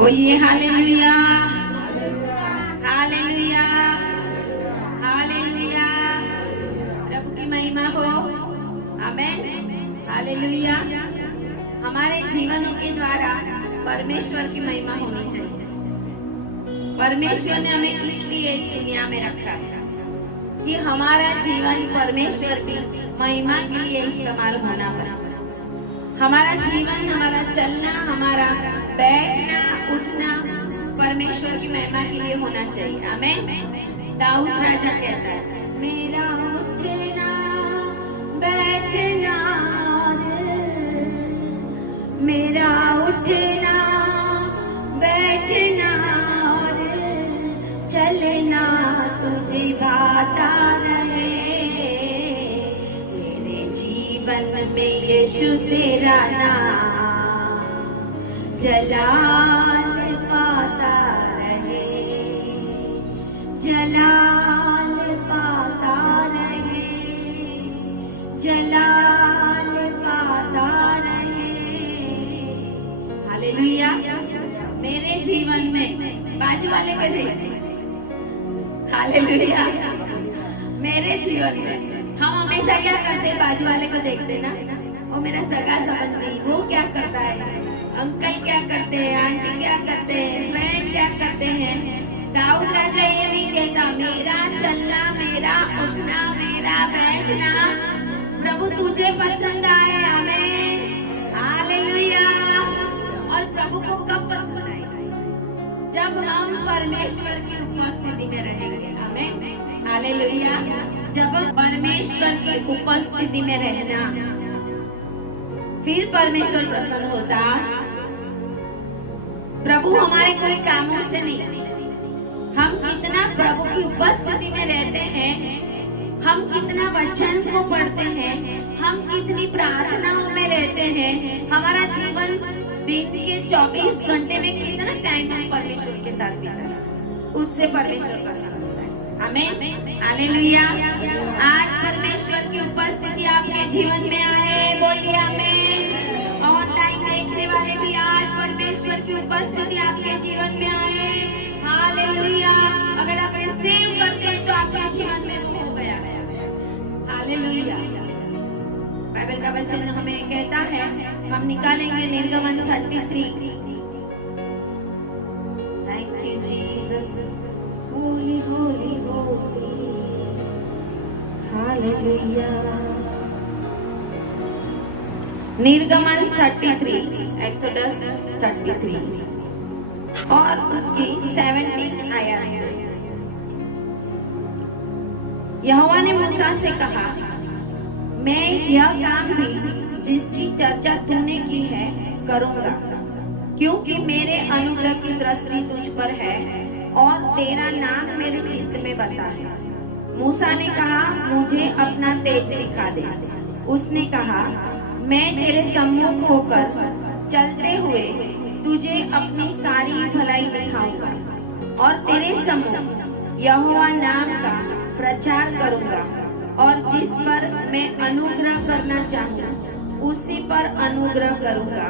बोलिए hallelujah, hallelujah, hallelujah. प्रभु की महिमा हो, आमेन, हालेलुया। हमारे जीवनों के द्वारा परमेश्वर की महिमा होनी चाहिए। परमेश्वर ने हमें इसलिए इस दुनिया में रखा है कि हमारा जीवन परमेश्वर की महिमा के लिए इस्तेमाल होना पड़ा। हमारा जीवन, हमारा चलना, हमारा बैठना, उठना परमेश्वर की महिमा के लिए होना चाहिए। आमेन। दाऊद राजा कहता है, मेरा उठना बैठना रे, मेरा उठना बैठना रे, चलना तुझे भाता रहे। मेरे जीवन में यीशु तेरा नाम जलाल पाता रहे, जलाल पाता रहे, जलाल पाता रहे। हालेलुया। मेरे जीवन में बाजू वाले के नहीं, हालेलुया। मेरे जीवन में हम हमेशा क्या करते, बाजू वाले को देखते ना, वो मेरा सगा संबंधी, वो क्या करता है, अंकल क्या करते हैं, आंटी क्या करते हैं, फ्रेंड क्या करते हैं। दाऊद राजा ये नहीं कहता, मेरा चलना, मेरा उठना, मेरा बैठना प्रभु तुझे पसंद आए। आमेन, हालेलुया। और प्रभु को कब पसंद आएगा? जब हम परमेश्वर की उपस्थिति में रहेंगे। आमेन, हालेलुया। जब हम परमेश्वर की उपस्थिति में रहना, फिर परमेश्वर प्रसन्न होता। प्रभु हमारे कोई कामों से नहीं, हम कितना प्रभु की उपस्थिति में रहते हैं, हम कितना वचन को पढ़ते हैं, हम कितनी प्रार्थनाओं में रहते हैं, हमारा जीवन दिन के 24 घंटे में कितना टाइम हम परमेश्वर के साथ बिताते हैं, उससे परमेश्वर पसंद होता है। आमीन, हालेलुया। आज परमेश्वर की उपस्थिति आपके जीवन में आए, बोलिए आमीन। ऑनलाइन देखने वाले भी आज परमेश्वर की उपस्थिति आपके जीवन में आए, हालेलुया। अगर आप रिसीव करते हैं तो आपके जीवन में वो हो गया, हालेलुया। बाइबल का वचन हमें कहता है, हम निकालेंगे निर्गमन 33। Thank you Jesus, Holi Holi Holi, hallelujah. निर्गमन 33, एक्सोडस 33 और उसकी 17 आयत से यहोवा ने मूसा से कहा, मैं यह काम भी जिसकी चर्चा तूने की है करूंगा, क्योंकि मेरे अनुग्रह की दृष्टि तुझ पर है और तेरा नाम मेरे चित्त में बसा है। मूसा ने कहा, मुझे अपना तेज दिखा दे। उसने कहा, मैं तेरे सम्मुख होकर चलते हुए तुझे अपनी सारी भलाई दिखाऊंगा और तेरे सम्मुख यहोवा नाम का प्रचार करूंगा, और जिस पर मैं अनुग्रह करना चाहूँ उसी पर अनुग्रह करूंगा,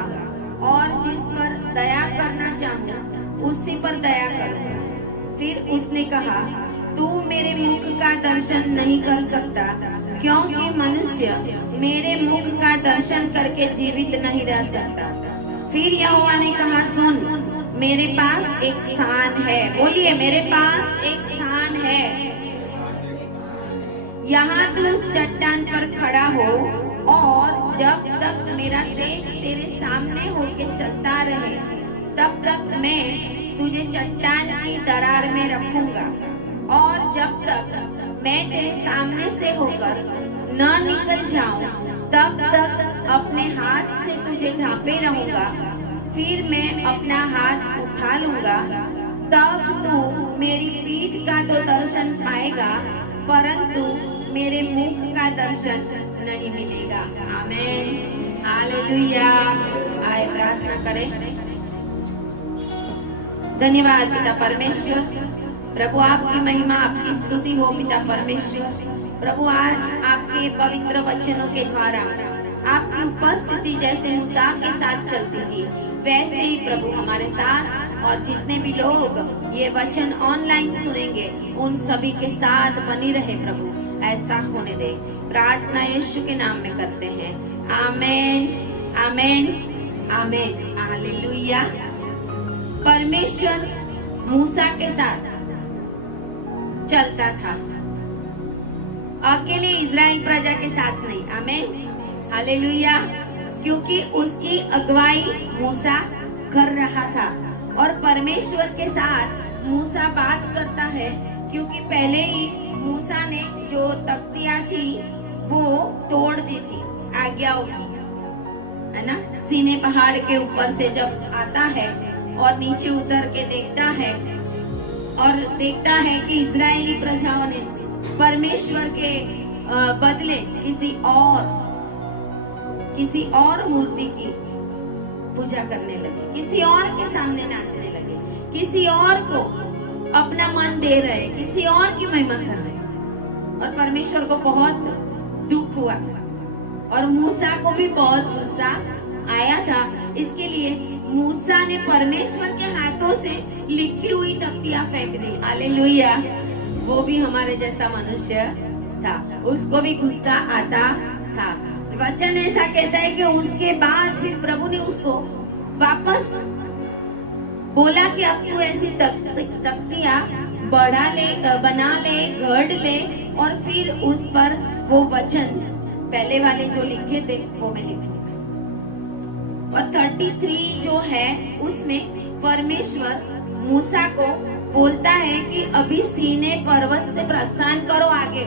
और जिस पर दया करना चाहूँ उसी पर दया करूंगा। फिर उसने कहा, तू मेरे मुख का दर्शन नहीं कर सकता, क्योंकि मनुष्य मेरे मुख का दर्शन करके जीवित नहीं रह सकता। फिर यहोवा ने कहा, सुन, मेरे पास एक स्थान है, बोलिए मेरे पास एक स्थान है, यहाँ तू उस चट्टान पर खड़ा हो, और जब तक मेरा तेज तेरे सामने होके चलता रहे तब तक मैं तुझे चट्टान की दरार में रखूंगा, और जब तक मैं तेरे सामने से होकर न निकल जाऊं तब तक अपने हाथ से तुझे ढांपे रहूंगा। फिर मैं अपना हाथ उठा लूंगा, तब तू मेरी पीठ का तो दर्शन पाएगा, परंतु मेरे मुख का दर्शन नहीं मिलेगा। आमीन, हालेलुया। आए प्रार्थना करें। धन्यवाद पिता परमेश्वर, प्रभु आपकी महिमा, आपकी स्तुति हो पिता परमेश्वर। प्रभु आज आपके पवित्र वचनों के द्वारा आपकी उपस्थिति जैसे मूसा के साथ चलती थी, वैसे ही प्रभु हमारे साथ और जितने भी लोग ये वचन ऑनलाइन सुनेंगे उन सभी के साथ बनी रहे प्रभु, ऐसा होने दे। प्रार्थना यीशु के नाम में करते हैं, आमेन आमेन आमेन, हालेलुया। परमेश्वर मूसा के साथ चलता था, अकेले इज़राइल प्रजा के साथ नहीं, आमेन हालेलुया। क्योंकि उसकी अगुवाई मूसा कर रहा था और परमेश्वर के साथ मूसा बात करता है, क्योंकि पहले ही मूसा ने जो तख्तियां थी वो तोड़ दी थी आज्ञाओं की, है ना। सीने पहाड़ के ऊपर से जब आता है और नीचे उतर के देखता है और देखता है कि इजरायली प्रजाओं ने परमेश्वर के बदले किसी और मूर्ति की पूजा करने लगे, किसी और के सामने नाचने लगे, किसी और को अपना मन दे रहे, किसी और की महिमा कर रहे, और परमेश्वर को बहुत दुख हुआ और मूसा को भी बहुत गुस्सा आया था। इसके लिए मूसा ने परमेश्वर के हाथों से लिखी हुई तख्तियां फेंक दी, हालेलुया। वो भी हमारे जैसा मनुष्य था, उसको भी गुस्सा आता था। वचन ऐसा कहता है कि उसके बाद फिर प्रभु ने उसको वापस बोला कि अब तू ऐसी तख्तियां बना ले, गढ़ ले, और फिर उस पर वो वचन पहले वाले जो लिखे थे वो मैं लिखूंगा। और 33 जो है उसमें परमेश्वर मूसा को बोलता है कि अभी सीने पर्वत से प्रस्थान करो आगे।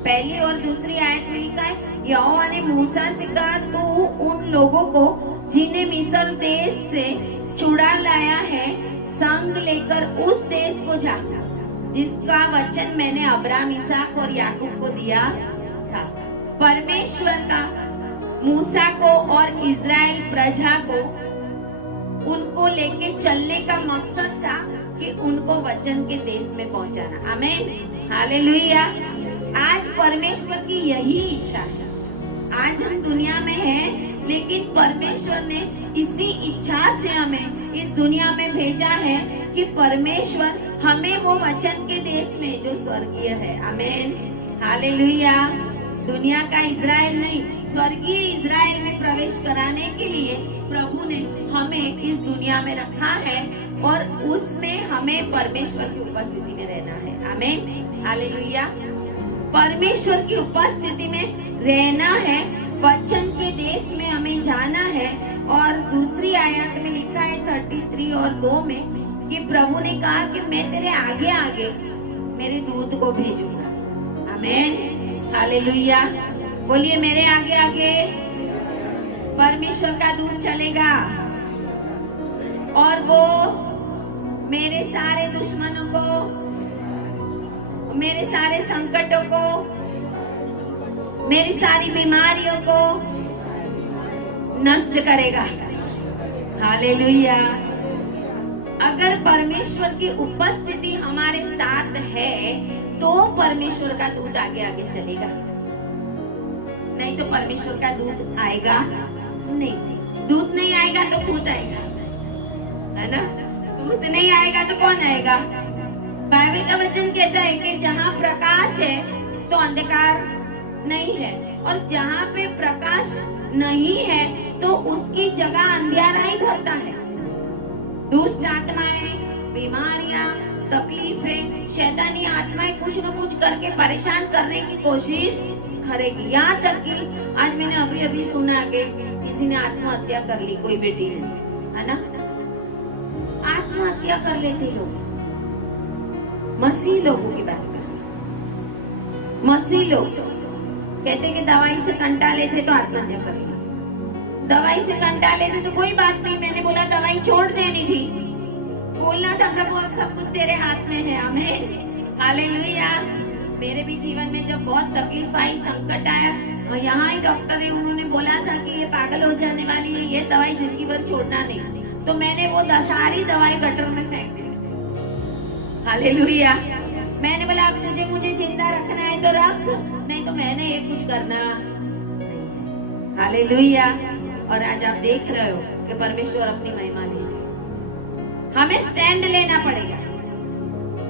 पहली और दूसरी आयत में लिखा है, यहोवा ने मूसा से कहा, तू उन लोगों को जिन्हें मिस्र देश से छुड़ा लाया है संग लेकर उस देश को जा जिसका वचन मैंने अब्राहम, इसहाक और याकूब को दिया था। परमेश्वर का मूसा को और इज़राइल प्रजा को उनको लेके चलने का मकसद था कि उनको वचन के देश में पहुंचाना, आमीन हालेलुया। आज परमेश्वर की यही इच्छा है। आज हम दुनिया में हैं, लेकिन परमेश्वर ने इसी इच्छा से हमें इस दुनिया में भेजा है कि परमेश्वर हमें वो वचन के देश में जो स्वर्गीय है, आमीन हालेलुया। दुनिया का इज़राइल नहीं, स्वर्गीय इज़राइल में प्रवेश कराने के लिए प्रभु ने हमें इस दुनिया में रखा है और उसमें हमें परमेश्वर की उपस्थिति में रहना है, आमीन हालेलुया। परमेश्वर की उपस्थिति में रहना है, वचन के देश में हमें जाना है। और दूसरी आयत में लिखा है 33 और 2 में कि प्रभु ने कहा कि मैं तेरे आगे आगे मेरे दूत को भेजूंगा, आमीन हालेलुया। बोलिए, मेरे आगे आगे परमेश्वर का दूत चलेगा और वो मेरे सारे दुश्मनों को, मेरे सारे संकटों को, मेरी सारी बीमारियों को नष्ट करेगा, हालेलुया। अगर परमेश्वर की उपस्थिति हमारे साथ है तो परमेश्वर का दूत आगे आगे चलेगा, नहीं तो परमेश्वर का दूत आएगा नहीं। दूत नहीं आएगा तो भूत आएगा, है ना। दूत नहीं आएगा तो कौन आएगा। बाइबल का वचन कहता है कि जहाँ प्रकाश है तो अंधकार नहीं है, और जहाँ पे प्रकाश नहीं है तो उसकी जगह अंधियारा ही भरता है। दुष्ट आत्माएं, बीमारियां, तकलीफें, शैतानी आत्माएं कुछ न कुछ करके परेशान करने की कोशिश करेगी। यहाँ तक कि आज मैंने अभी सुना कि किसी ने आत्महत्या कर ली, कोई बेटी ने, है ना। आत्महत्या कर लेते लोग, मसीह लोगों की बात कर, मसीह लोग कहते कि दवाई से कंटा लेते तो आत्महत्या करेंगे, दवाई से कंटा लेते तो कोई बात नहीं। मैंने बोला दवाई छोड़ देनी थी, बोलना था प्रभु अब सब कुछ तेरे हाथ में है, आमीन हालेलुया। मेरे भी जीवन में जब बहुत तकलीफ आई, संकट आया, और यहाँ ही डॉक्टर है, उन्होंने बोला था कि ये पागल हो जाने वाली है, ये दवाई जिंदगी भर छोड़ना नहीं, तो मैंने वो सारी दवाई गटर में फेंक दी, हालेलुया। मैंने बोला अब तुझे मुझे जिंदा रखना है तो रख, नहीं तो मैंने ये कुछ करना, हालेलुया। और आज आप देख रहे हो कि परमेश्वर अपनी महिमा ले रहे, हमें स्टैंड लेना पड़ेगा,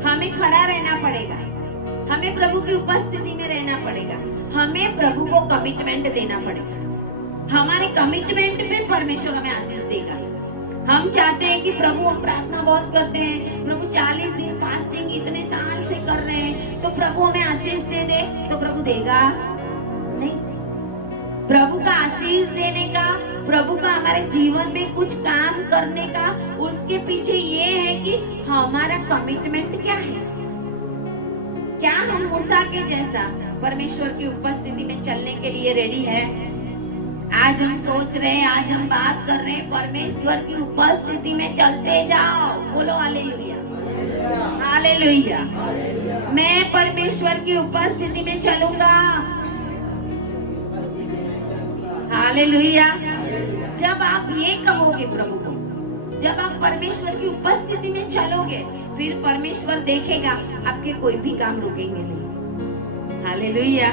हमें खड़ा रहना पड़ेगा, हमें प्रभु की उपस्थिति में रहना पड़ेगा, हमें प्रभु को कमिटमेंट देना पड़ेगा। हमारे कमिटमेंट पे परमेश्वर हमें आशीष देगा। हम चाहते हैं कि प्रभु, हम प्रार्थना बहुत करते हैं, प्रभु 40 दिन फास्टिंग इतने साल से कर रहे हैं, तो प्रभु हमें आशीष दे दे, तो प्रभु देगा नहीं। प्रभु का आशीष देने का, प्रभु का हमारे जीवन में कुछ काम करने का, उसके पीछे ये है कि हमारा कमिटमेंट क्या है। क्या हम मूसा के जैसा परमेश्वर की उपस्थिति में चलने के लिए रेडी है? आज हम सोच रहे हैं, आज हम बात कर रहे हैं, परमेश्वर की उपस्थिति में चलते जाओ। बोलो हालेलुया, हालेलुया। मैं परमेश्वर की उपस्थिति में चलूंगा। हालेलुया। जब आप ये कहोगे प्रभु को, जब आप परमेश्वर की उपस्थिति में चलोगे, फिर परमेश्वर देखेगा आपके कोई भी काम रुकेंगे नहीं। हालेलुया।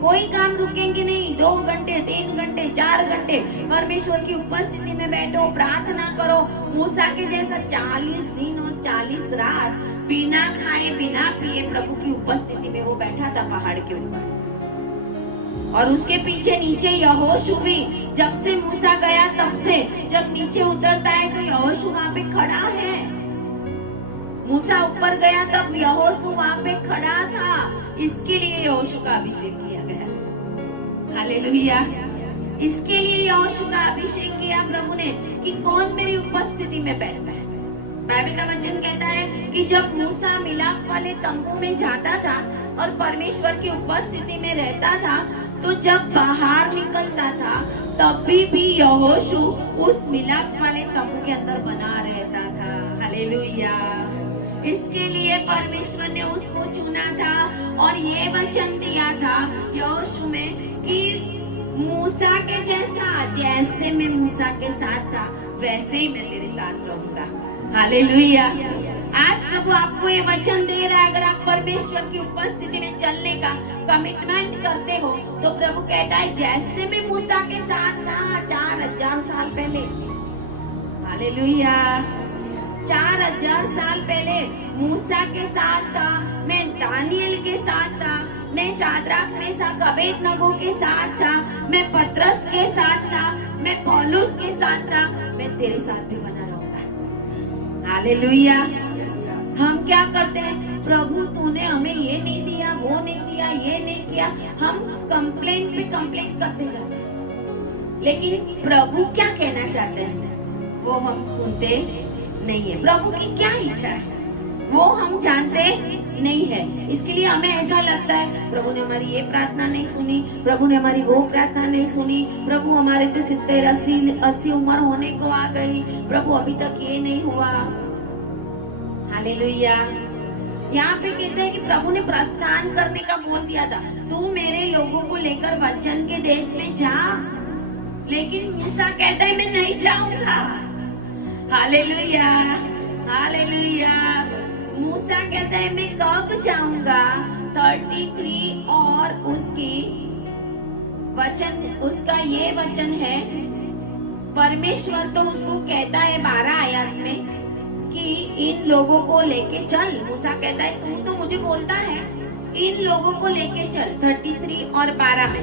कोई काम रुकेंगे नहीं। 2 घंटे, 3 घंटे, 4 घंटे परमेश्वर की उपस्थिति में बैठो, प्रार्थना करो। मूसा के जैसा 40 दिन और 40 रात बिना खाए बिना पिए प्रभु की उपस्थिति में वो बैठा था पहाड़ के ऊपर। और उसके पीछे नीचे यहोशू भी, जब से मूसा गया तब से जब नीचे उतरता है तो यहोशू वहां पे खड़ा है। मूसा ऊपर गया तब यहोशू वहां पे खड़ा था। इसके लिए यहोशू का अभिषेक किया गया। हालेलुया। इसके लिए यहोशू का अभिषेक किया प्रभु ने कि कौन मेरी उपस्थिति में बैठता है। बाइबल का वचन कहता है कि जब मूसा मिलाप वाले तंबू में जाता था और परमेश्वर की उपस्थिति में रहता था, तो जब बाहर निकलता था तभी भी यहोशू उस मिलाप वाले तंबू के अंदर बना रहता था। हालेलुया। इसके लिए परमेश्वर ने उसको चुना था और ये वचन दिया था यहोशू में कि मूसा के जैसा, जैसे मैं मूसा के साथ था वैसे ही मैं तेरे साथ रहूंगा। हालेलुया। आज प्रभु आपको ये वचन दे रहा है, अगर आप परमेश्वर की उपस्थिति में चलने का कमिटमेंट करते हो तो प्रभु कहता है जैसे मैं मूसा के साथ था 4000 साल पहले। हालेलुया। 4000 साल पहले मूसा के साथ था, मैं दानियल के साथ था, मैं शाद्राक मेशक अबेदनगो के साथ था, मैं पतरस के साथ था, मैं पौलुस के साथ था, मैं तेरे साथ भी बना रहूंगा। हालेलुया। हम क्या करते हैं, प्रभु तूने हमें ये नहीं दिया, वो नहीं दिया, ये नहीं किया, हम कंप्लेंट पे कंप्लेंट करते जाते हैं। लेकिन प्रभु क्या कहना चाहते हैं वो हम सुनते नहीं है। प्रभु की क्या इच्छा है वो हम जानते नहीं है। इसके लिए हमें ऐसा लगता है प्रभु ने हमारी ये प्रार्थना नहीं सुनी, प्रभु ने हमारी वो प्रार्थना नहीं सुनी, प्रभु हमारे तो 70-80 उम्र होने को आ गई, प्रभु अभी तक ये नहीं हुआ। हालेलुया। यहाँ पे कहते हैं कि प्रभु ने प्रस्थान करने का बोल दिया था, तू मेरे लोगों को लेकर वचन के देश में जा, लेकिन मूसा कहता है मैं नहीं जाऊंगा। Hallelujah, hallelujah. मूसा कहता है मैं कब जाऊंगा। 33 और उसकी वचन, उसका ये वचन है, परमेश्वर तो उसको कहता है 12 आयत में कि इन लोगों को लेके चल। मूसा कहता है तू तो मुझे बोलता है इन लोगों को लेके चल। 33 और 12 में,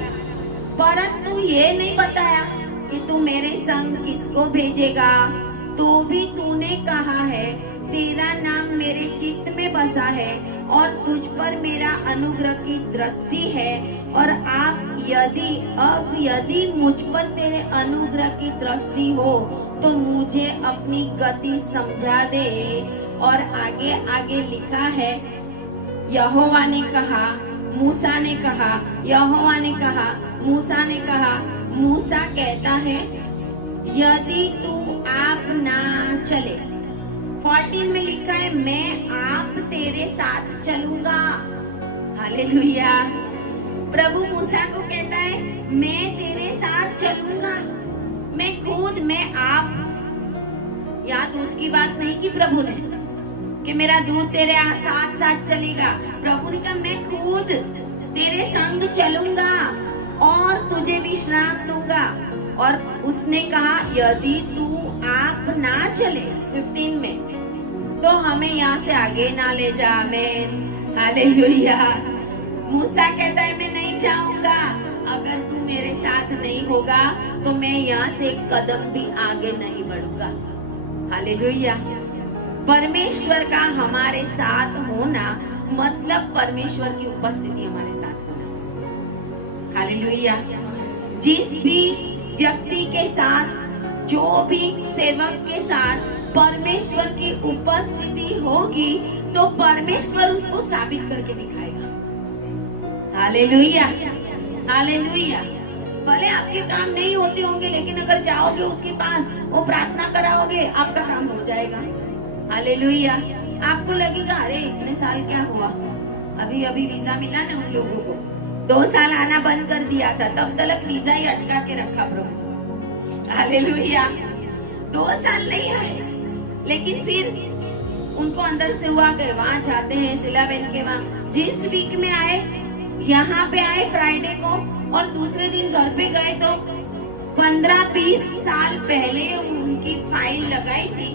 परंतु ये नहीं बताया कि तू मेरे संग किसको भेजेगा। तो भी तूने कहा है तेरा नाम मेरे चित्त में बसा है और तुझ पर मेरा अनुग्रह की दृष्टि है, और यदि मुझ पर तेरे अनुग्रह की दृष्टि हो तो मुझे अपनी गति समझा दे। और आगे आगे लिखा है, यहोवा ने कहा, मूसा ने कहा, यहोवा ने कहा, मूसा ने कहा। मूसा कहता है यदि तू आप ना चले। 14 में लिखा है मैं आप तेरे साथ चलूंगा। हालेलुया। प्रभु मूसा को कहता है मैं तेरे साथ चलूंगा, मैं खुद, मैं आप। यहाँ दूध की बात नहीं की प्रभु ने कि मेरा दूध तेरे साथ साथ चलेगा। प्रभु ने कहा मैं खुद तेरे संग चलूंगा और तुझे विश्राम दूंगा। और उसने कहा यदि तू आप ना चले 15 में, तो हमें यहाँ से आगे ना ले जा। आमीन, हालेलुया। मूसा कहता है मैं नहीं जाऊंगा, अगर तू मेरे साथ नहीं होगा तो मैं यहाँ से एक कदम भी आगे नहीं बढ़ूंगा। हालेलुया। परमेश्वर का हमारे साथ होना मतलब परमेश्वर की उपस्थिति हमारे साथ होना। हालेलुया। जिस भी व्यक्ति के साथ, जो भी सेवक के साथ परमेश्वर की उपस्थिति होगी तो परमेश्वर उसको साबित करके दिखाएगा। Hallelujah, hallelujah. भले आपके काम नहीं होते होंगे, लेकिन अगर जाओगे उसके पास, वो प्रार्थना कराओगे, आपका काम हो जाएगा। हालेलुया। आपको लगेगा अरे इतने साल क्या हुआ, अभी अभी वीजा मिला ना उन लोगों को, 2 साल आना बंद कर दिया था, तब तक वीजा ही अटका के रखा प्रभु। हालेलुया। 2 साल नहीं आए, लेकिन फिर उनको अंदर से हुआ गए वहां जाते हैं सिला बहन के वहां। जिस वीक में आए, यहाँ पे आए फ्राइडे को, और दूसरे दिन घर पे गए तो 15-20 साल पहले उनकी फाइल लगाई थी,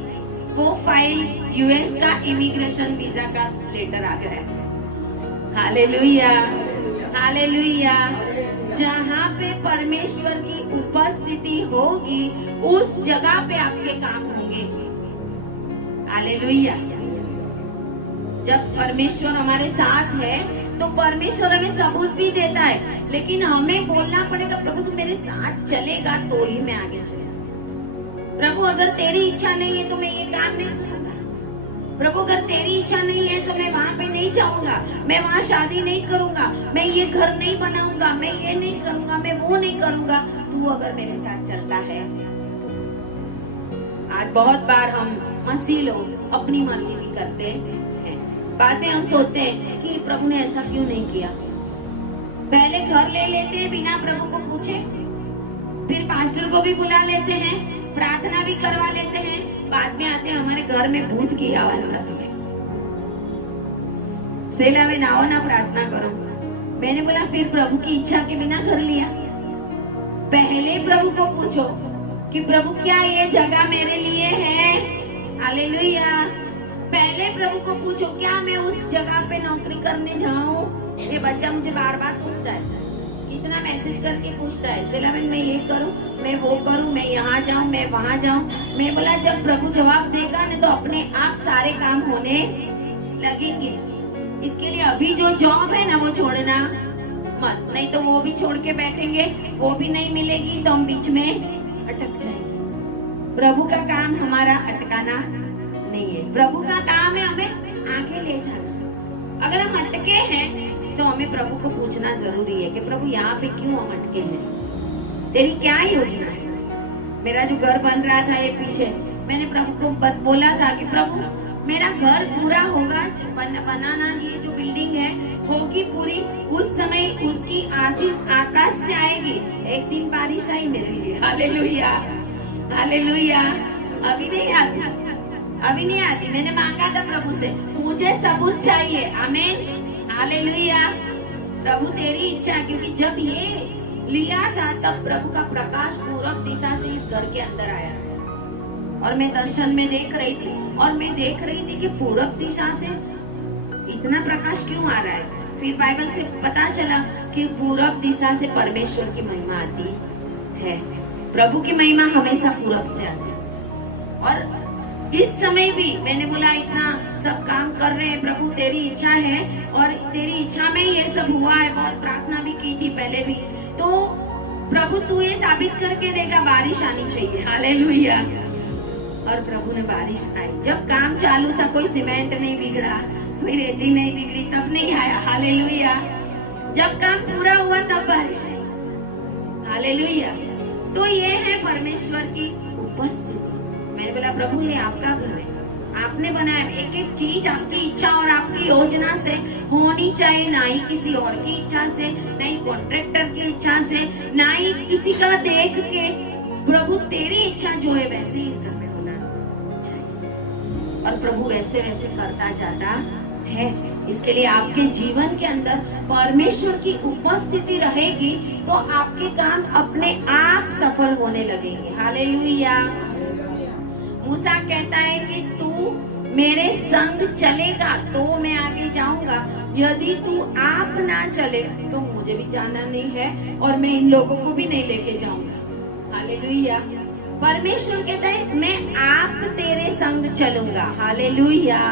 वो फाइल यूएस का इमिग्रेशन वीजा का लेटर आ गया। Hallelujah, hallelujah. जहाँ पे परमेश्वर की उपस्थिति होगी उस जगह पे आपके काम होंगे। हालेलुया। जब परमेश्वर हमारे साथ है तो परमेश्वर हमें सबूत भी देता है, लेकिन हमें बोलना पड़ेगा प्रभु तू मेरे साथ चलेगा तो ही मैं आगे चलूंगा। प्रभु अगर तेरी इच्छा नहीं है तो मैं ये काम नहीं करूंगा। प्रभु अगर तेरी इच्छा नहीं है तो मैं वहां पे नहीं जाऊंगा, मैं वहां शादी नहीं करूंगा, मैं ये घर नहीं बनाऊंगा, मैं ये नहीं करूंगा, मैं वो नहीं करूंगा। तू अगर मेरे साथ चलता है। आज बहुत बार हम मसीह लोग अपनी मर्जी भी करते हैं, बाद में हम सोचते हैं कि प्रभु ने ऐसा क्यों नहीं किया। पहले घर ले लेते हैं बिना प्रभु को पूछे, फिर पास्टर को भी बुला लेते हैं, प्रार्थना भी करवा लेते हैं, बाद में आते हैं हमारे घर में भूत की आवाज आती है, सेला में आओ ना प्रार्थना करो। मैंने बोला फिर प्रभु की इच्छा के बिना कर लिया। पहले प्रभु को पूछो कि प्रभु क्या ये जगह मेरे लिए है। हालेलुया। पहले प्रभु को पूछो क्या मैं उस जगह पे नौकरी करने जाऊं। ये बच्चा मुझे बार बार पूछता है, इतना मैसेज करके पूछता है सेला मैं ये करूं, मैं वो करूं, मैं यहाँ जाऊं, मैं वहां जाऊं। मैं बोला जब प्रभु जवाब देगा ना तो अपने आप सारे काम होने लगेंगे। इसके लिए अभी जो जॉब है ना वो छोड़ना मत, नहीं तो वो भी छोड़ के बैठेंगे, वो भी नहीं मिलेगी तो हम बीच में अटक जाएंगे। प्रभु का काम हमारा अटकाना नहीं है, प्रभु का काम है हमें आगे ले जाना। अगर हम अटके हैं तो हमें प्रभु को पूछना जरूरी है कि प्रभु यहाँ पे क्यों हम अटके हैं, तेरी क्या योजना है। मेरा जो घर बन रहा था ये पीछे, मैंने प्रभु को बोला था कि प्रभु मेरा घर पूरा होगा, बनाना ये जो बिल्डिंग है होगी पूरी, उस समय उसकी आशीष आकाश से आएगी। एक दिन बारिश आई मेरे लिए। Hallelujah, hallelujah. अभी नहीं आती, अभी नहीं आती। मैंने मांगा था प्रभु से, मुझे सबूत चाहिए। आमीन, हालेलुया। प्रभु तेरी इच्छा, क्योंकि जब ये लिया था तब प्रभु का प्रकाश पूरब दिशा से इस घर के अंदर आया और मैं दर्शन में देख रही थी, और मैं देख रही थी कि पूरब दिशा से इतना प्रकाश क्यों आ रहा है। फिर बाइबल से पता चला कि पूरब दिशा से परमेश्वर की महिमा आती है। प्रभु की महिमा हमेशा पूरब से आती है। और इस समय भी मैंने बोला इतना सब काम कर रहे हैं, प्रभु तेरी इच्छा है और तेरी इच्छा में ये सब हुआ है। बहुत प्रार्थना भी की थी पहले भी, तो प्रभु तू ये साबित करके देगा बारिश आनी चाहिए। हालेलुया। और प्रभु ने बारिश आई। जब काम चालू था कोई सीमेंट नहीं बिगड़ा, कोई रेती नहीं बिगड़ी, तब नहीं आया। हालेलुया। जब काम पूरा हुआ तब बारिश आई। हालेलुया। तो ये है परमेश्वर की उपस्थिति। मैंने बोला प्रभु ये आपका घर है, आपने बनाया, एक एक चीज आपकी इच्छा और आपकी योजना से होनी चाहिए, ना ही किसी और की इच्छा से, ना ही कॉन्ट्रैक्टर की इच्छा से, ना ही किसी का देख के। प्रभु तेरी इच्छा जो है वैसे ही इस घर में होना चाहिए, और प्रभु वैसे वैसे करता जाता है। इसके लिए आपके जीवन के अंदर परमेश्वर की उपस्थिति रहेगी तो आपके काम अपने आप सफल होने लगेंगे। हालेलुया, मूसा कहता है कि तू मेरे संग चलेगा तो मैं आगे जाऊंगा, यदि तू आप ना चले तो मुझे भी जाना नहीं है और मैं इन लोगों को भी नहीं लेके जाऊंगा। हालेलुया। परमेश्वर कहता है मैं आप तेरे संग चलूंगा। हालेलुया।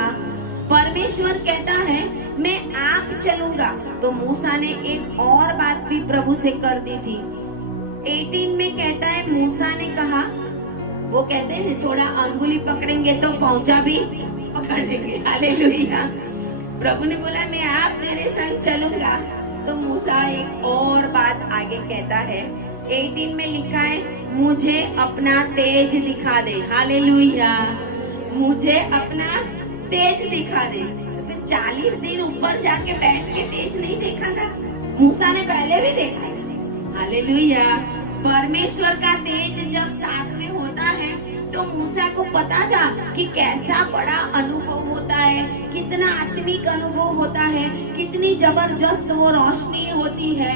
परमेश्वर कहता है मैं आप चलूंगा। तो मूसा ने एक और बात भी प्रभु से कर दी थी। 18 में कहता है मूसा ने कहा, वो कहते हैं थोड़ा अंगुली पकड़ेंगे तो पहुंचा भी पकड़ लेंगे। हालेलुया। प्रभु ने बोला मैं आप तेरे संग चलूंगा। तो मूसा एक और बात आगे कहता है, 18 में लिखा है मुझे अपना तेज दिखा दे। हालेलुया। मुझे अपना तेज दिखा दे। तो फिर 40 दिन ऊपर जाके बैठ के तेज नहीं देखा था, मूसा ने पहले भी देखा था। हालेलुया। परमेश्वर का तेज जब साथ में होता है तो मूसा को पता था कि कैसा बड़ा अनुभव होता है, कितना आत्मिक अनुभव होता है, कितनी जबरदस्त वो रोशनी होती है।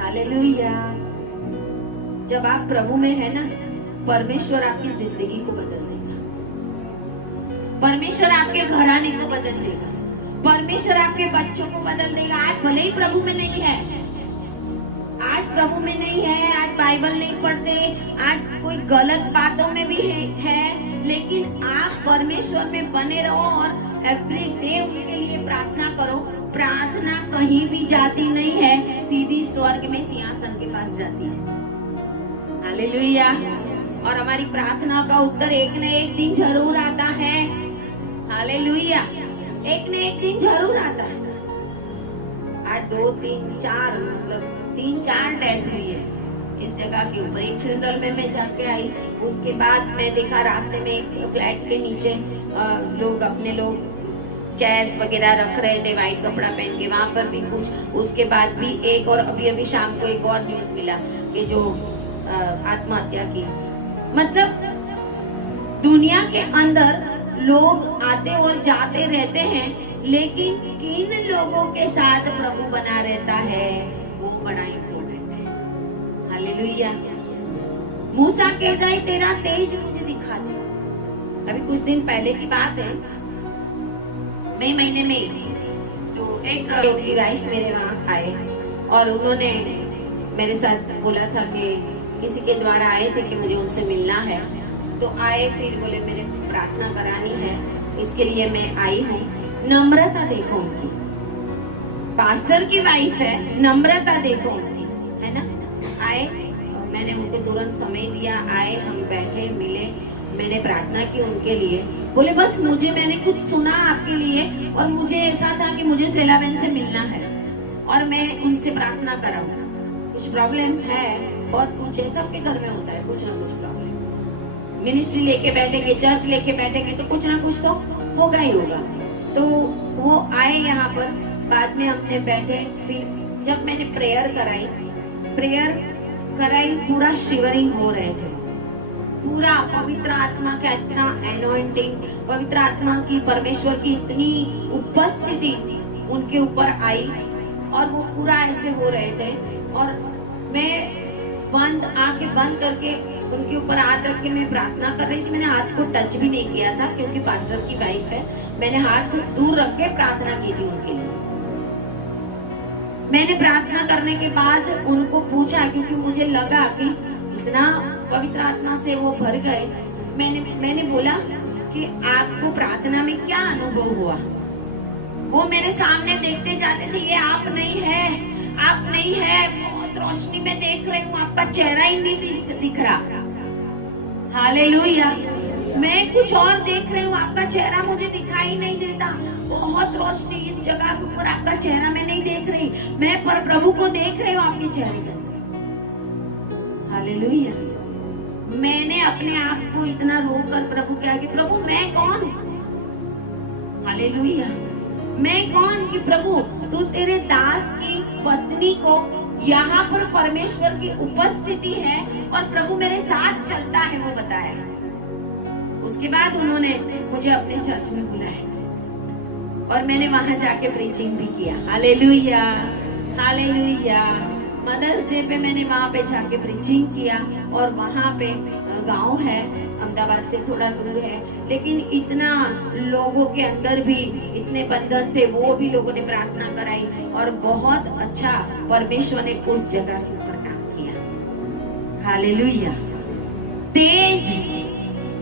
हालेलुया। जब आप प्रभु में है ना, परमेश्वर आपकी जिंदगी को बदल देगा, परमेश्वर आपके घराने को बदल देगा, परमेश्वर आपके बच्चों को बदल देगा। आज भले ही प्रभु में नहीं है, आज प्रभु में नहीं है, आज बाइबल नहीं पढ़ते, आज कोई गलत बातों में भी है, लेकिन आप परमेश्वर में बने रहो और एवरी डे उनके लिए प्रार्थना करो। प्रार्थना कहीं भी जाती नहीं है, सीधी स्वर्ग में सिंहासन के पास जाती है। हालेलुया। और हमारी प्रार्थना का उत्तर एक न एक दिन जरूर आता है। हालेलुया। एक न एक दिन जरूर आता है। आज 2, 3, 4 मतलब 3-4 डेथ हुई है इस जगह के ऊपर। एक फ्यूनरल में मैं जाके आई, उसके बाद मैं देखा रास्ते में एक फ्लैट के नीचे लोग चेयर्स वगैरह रख रहे थे व्हाइट कपड़ा पहन के, वहां पर भी कुछ। उसके बाद भी एक और अभी शाम को एक और न्यूज मिला कि जो आत्महत्या की। मतलब दुनिया के अंदर लोग आते और जाते रहते हैं, लेकिन किन लोगों के साथ प्रभु बना रहता है वो बड़ा इम्पोर्टेंट है। हालेलुया। मूसा कहता है तेरा तेज मुझे दिखा दे। अभी कुछ दिन पहले की बात है, मई महीने में तो एक गाइस मेरे वहाँ आए और उन्होंने मेरे साथ बोला था कि किसी के द्वारा आए थे कि मुझे उनसे मिलना है। तो आए, फिर बोले मेरे प्रार्थना करानी है, इसके लिए मैं आई हूँ। नम्रता देखो उनकी, पास्टर की वाइफ है, नम्रता देखो उनकी, है ना। आए, मैंने उनको तुरंत समय दिया, आए, हम बैठे, मिले, मैंने प्रार्थना की उनके लिए। बोले बस मैंने कुछ सुना आपके लिए और मुझे ऐसा था कि मुझे सेला बहन से मिलना है और मैं उनसे प्रार्थना कराऊंगा। कुछ प्रॉब्लम्स है, बहुत कुछ है, सबके घर में होता है कुछ ना कुछ प्रॉब्लम। मिनिस्ट्री लेके बैठेंगे, चर्च लेके बैठेंगे तो कुछ ना कुछ तो होगा ही होगा। तो वो आए यहाँ पर, बाद में हमने बैठे, फिर जब मैंने प्रेयर कराई पूरा शिवरिंग हो रहे थे, पूरा पवित्र आत्मा का इतना एनॉइंटिंग, पवित्र आत्मा की, परमेश्वर की इतनी उपस्थिति उनके ऊपर आई और वो पूरा ऐसे हो रहे थे। और मैं आंखें बंद करके उनके ऊपर हाथ रख के मैं प्रार्थना कर रही थी। मैंने हाथ को टच भी नहीं किया था क्योंकि पास्टर की वाइफ है। मैंने हाथ दूर रख के प्रार्थना की थी उनके लिए। मैंने प्रार्थना करने के बाद उनको पूछा, क्योंकि मुझे लगा कि इतना पवित्र आत्मा से वो भर गए। मैंने बोला कि आपको प्रार्थना में क्या अनुभव हुआ? वो मेरे सामने देखते जाते थे, ये आप नहीं है, आप नहीं है, बहुत रोशनी में देख रही हूँ, आपका चेहरा ही नहीं दिख रहा। हालेलुया। मैं कुछ और देख रही हूँ, आपका चेहरा मुझे दिखाई नहीं देता, बहुत रोशनी इस जगह के ऊपर, आपका चेहरा मैं नहीं देख रही, मैं पर प्रभु को देख रही हूँ आपके चेहरे के अंदर। हालेलुया। मैंने अपने आप को इतना रोकर प्रभु के आगे, प्रभु मैं कौन? हालेलुया। मैं कौन कि प्रभु तू तेरे दास की पत्नी को यहाँ पर परमेश्वर की उपस्थिति है और प्रभु मेरे साथ चलता है, वो बताया। उसके बाद उन्होंने मुझे अपने चर्च में बुलाया और मैंने वहां जाके प्रीचिंग भी किया। Hallelujah, hallelujah. मदर्स डे पे मैंने वहां पे जाके प्रीचिंग किया और वहां पे गांव है, अहमदाबाद से थोड़ा दूर है, लेकिन इतना लोगों के अंदर भी इतने बंधन थे, वो भी लोगों ने प्रार्थना कराई और बहुत अच्छा परमेश्वर ने उस जगह के ऊपर काम किया। हालेलुया। तेज,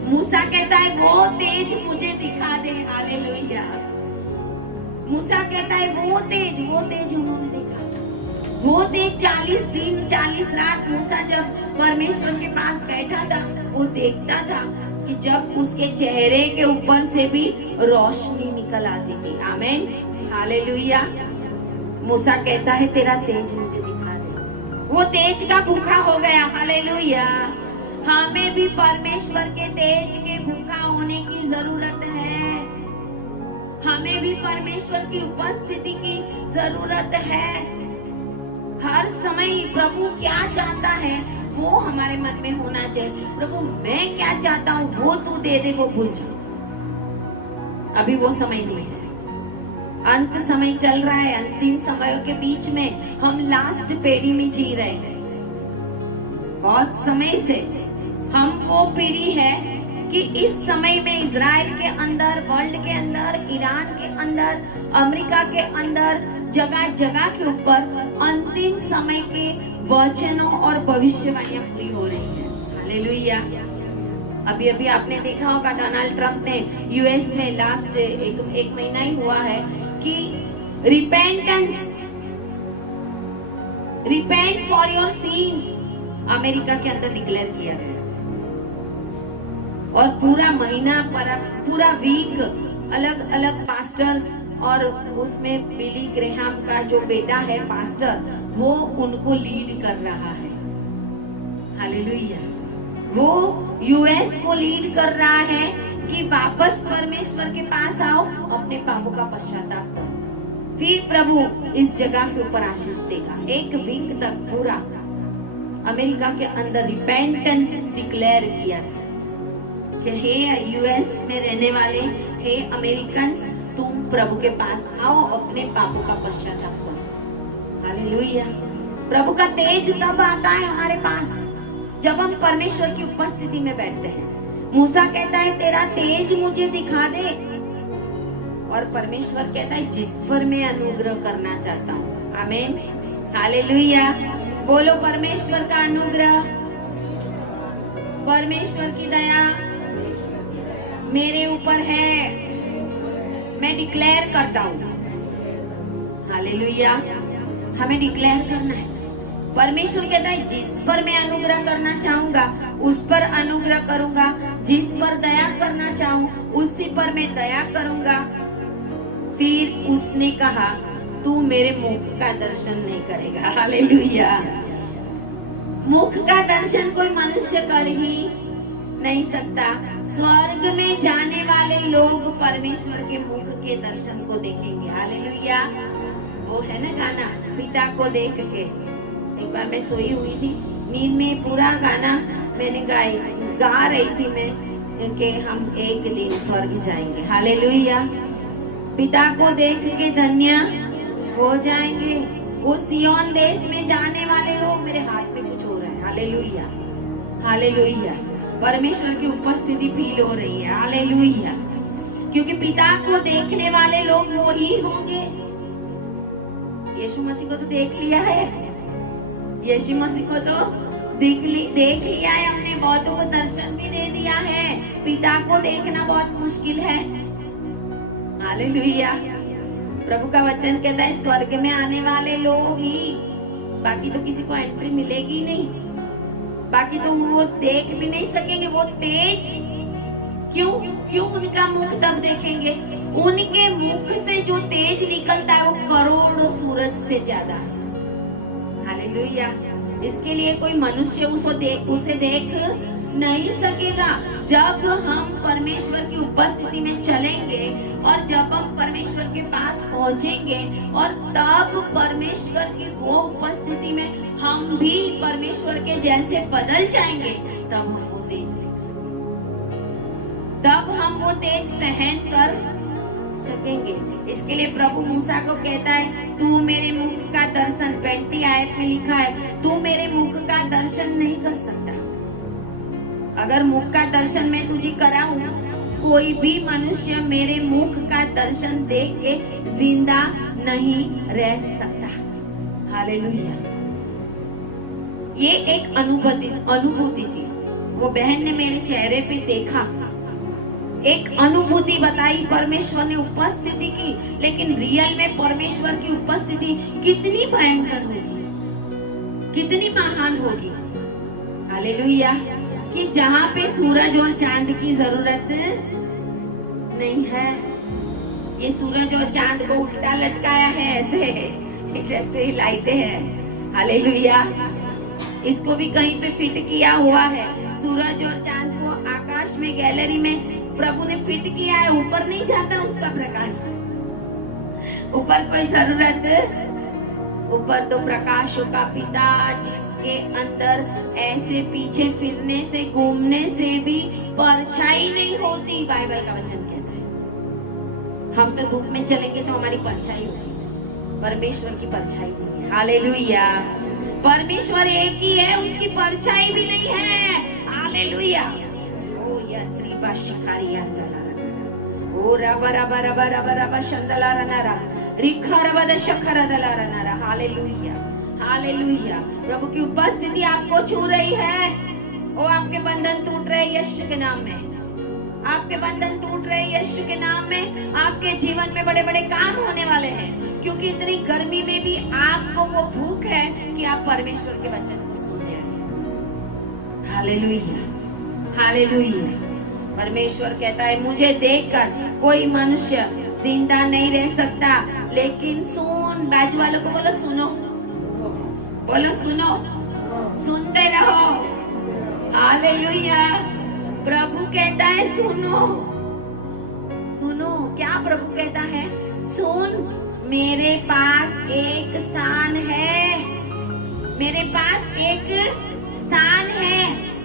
मूसा कहता है वो तेज मुझे दिखा दे। हालेलुया। मूसा कहता है वो तेज उन्होंने देखा। वो तेज 40 दिन 40 रात मूसा जब परमेश्वर के पास बैठा था, वो देखता था कि जब उसके चेहरे के ऊपर से भी रोशनी निकल आती थी। आमीन। हालेलुया। मूसा कहता है तेरा तेज मुझे दिखा दे। वो तेज का भूखा हो गया। हालेलुया। हमें भी परमेश्वर के तेज के भूखा होने की जरूरत है। हमें भी परमेश्वर की उपस्थिति की जरूरत है। हर समय प्रभु क्या चाहता है वो हमारे मन में होना चाहिए। प्रभु मैं क्या चाहता हूँ वो तू दे दे, वो भूल जाओ। अभी वो समय नहीं है। अंत समय चल रहा है। अंतिम समयों के बीच में हम लास्ट पीढ़ी में जी रहे हैं। बहुत समय से हम वो पीढ़ी है कि इस समय में इजराइल के अंदर, वर्ल्ड के अंदर, ईरान के अंदर, अमेरिका के अंदर, जगह जगह के ऊपर अंतिम समय के वचनों और भविष्यवाणियां पूरी हो रही हैं। हालेलुया। अभी अभी आपने देखा होगा डोनाल्ड ट्रंप ने यूएस में लास्ट एक महीना ही हुआ है कि repent for your scenes America के अंदर डिक्लेयर किया गया और पूरा महीना पूरा वीक अलग अलग पास्टर्स और उसमें बिली ग्रेहाम का जो बेटा है पास्टर, वो उनको लीड कर रहा है। हालेलुया। वो यूएस को लीड कर रहा है कि वापस परमेश्वर के पास आओ, अपने पापों का पश्चाताप करो, फिर प्रभु इस जगह के ऊपर आशीष देगा। एक वीक तक पूरा अमेरिका के अंदर रिपेंटेंस डिक्लेयर किया था कि हे यूएस में रहने वाले, हे अमेरिकन्स, तुम प्रभु के पास आओ, अपने पापों का पश्चाताप करो। हालेलुया। प्रभु का तेज तब आता है हमारे पास जब हम परमेश्वर की उपस्थिति में बैठते हैं। मूसा कहता है तेरा तेज मुझे दिखा दे, और परमेश्वर कहता है जिस पर मैं अनुग्रह करना चाहता हूँ। आमीन। हालेलुया। बोलो परमेश्वर का अनुग्रह, परमेश्वर की दया मेरे ऊपर है, मैं डिक्लेयर करता हूँ। हालेलुया। हमें डिक्लेयर करना है। परमेश्वर कहता है जिस पर मैं अनुग्रह करना चाहूंगा उस पर अनुग्रह करूंगा, जिस पर दया करना चाहूं उसी पर मैं दया करूंगा। फिर उसने कहा तू मेरे मुख का दर्शन नहीं करेगा। हालेलुया। मुख का दर्शन कोई मनुष्य कर ही नहीं सकता। स्वर्ग में जाने वाले लोग परमेश्वर के मुख के दर्शन को देखेंगे। हालेलुया। वो है ना गाना, पिता को देख के। एक बार मैं सोई हुई थी, नींद में पूरा गाना मैंने गा रही थी मैं कि हम एक दिन स्वर्ग जाएंगे। हालेलुया। पिता को देख के धन्य हो जाएंगे। वो सियोन देश में जाने वाले लोग, मेरे हाथ में कुछ हो रहा है। हालेलुया। हालेलुया। परमेश्वर की उपस्थिति फील हो रही है। हालेलुया। क्योंकि पिता को देखने वाले लोग वो ही होंगे। यीशु मसीह को तो देख लिया है, यीशु मसीह को तो देख लिया है हमने, बहुतों को दर्शन भी दे दिया है। पिता को देखना बहुत मुश्किल है। हालेलुया। प्रभु का वचन कहता है स्वर्ग में आने वाले लोग ही, बाकी तो किसी को एंट्री मिलेगी नहीं, बाकी तो वो देख भी नहीं सकेंगे। वो तेज क्यों उनका मुख तब देखेंगे? उनके मुख से जो तेज निकलता है वो करोड़ों सूरज से ज्यादा है। हालेलुया। इसके लिए कोई मनुष्य उसे देख नहीं सकेगा। जब हम परमेश्वर की उपस्थिति में चलेंगे और जब हम परमेश्वर के पास पहुंचेंगे और तब परमेश्वर की वो उपस्थिति में हम भी परमेश्वर के जैसे बदल जाएंगे, तब हम वो तेज देख सकेंगे, तब हम वो तेज सहन कर सकेंगे। इसके लिए प्रभु मूसा को कहता है तू मेरे मुख का दर्शन, 20 आयत में लिखा है, तू मेरे मुख का दर्शन नहीं कर सकता अगर मुख का दर्शन मैं तुझे कराऊं, कोई भी मनुष्य मेरे मुख का दर्शन देख के जिंदा नहीं रह सकता। हालेलुया। ये एक अनुभूति थी। वो बहन ने मेरे चेहरे पे देखा, एक अनुभूति बताई, परमेश्वर ने उपस्थिति की, लेकिन रियल में परमेश्वर की उपस्थिति कितनी भयंकर होगी, कितनी महान होगी। हालेलुया। कि जहाँ पे सूरज और चांद की जरूरत नहीं है। ये सूरज और चांद को उल्टा लटकाया है ऐसे जैसे ही लाइटें हैं। हालेलुया। इसको भी कहीं पे फिट किया हुआ है। सूरज और चांद को आकाश में गैलरी में प्रभु ने फिट किया है, ऊपर नहीं जाता उसका प्रकाश, ऊपर कोई जरूरत, ऊपर तो प्रकाशों का पिता जिसके अंदर ऐसे पीछे फिरने से, घूमने से भी परछाई नहीं होती, बाइबल का वचन कहता है। हम तो धूप में चलेंगे तो हमारी परछाई होगी, परमेश्वर की परछाई नहीं है। हालेलुया। परमेश्वर एक ही है, उसकी परछाई भी नहीं है। Hallelujah. O यश्री बाशिकारिया O rava rava rava rava rava शंदला रनारा रिखा rava the शखरा दला रनारा। हालेलुया। हालेलुया। प्रभु की उपस्थिति आपको छू रही है। ओ आपके बंधन टूट रहे यीशु के नाम में, आपके बंधन टूट रहे यीशु के नाम में। आपके जीवन में बड़े बड़े काम होने वाले हैं, क्योंकि इतनी गर्मी में भी आपको वो भूख है कि आप परमेश्वर के वचन को सुनने आए। हालेलुया। हालेलुया। परमेश्वर कहता है मुझे देखकर कोई मनुष्य जिंदा नहीं रह सकता, लेकिन सुन, बाजू वालों को बोलो सुनो, बोलो सुनो, सुनते रहो। हालेलुया। प्रभु कहता है सुनो, सुनो। क्या प्रभु कहता है? सुन, मेरे पास एक स्थान है, मेरे पास एक स्थान है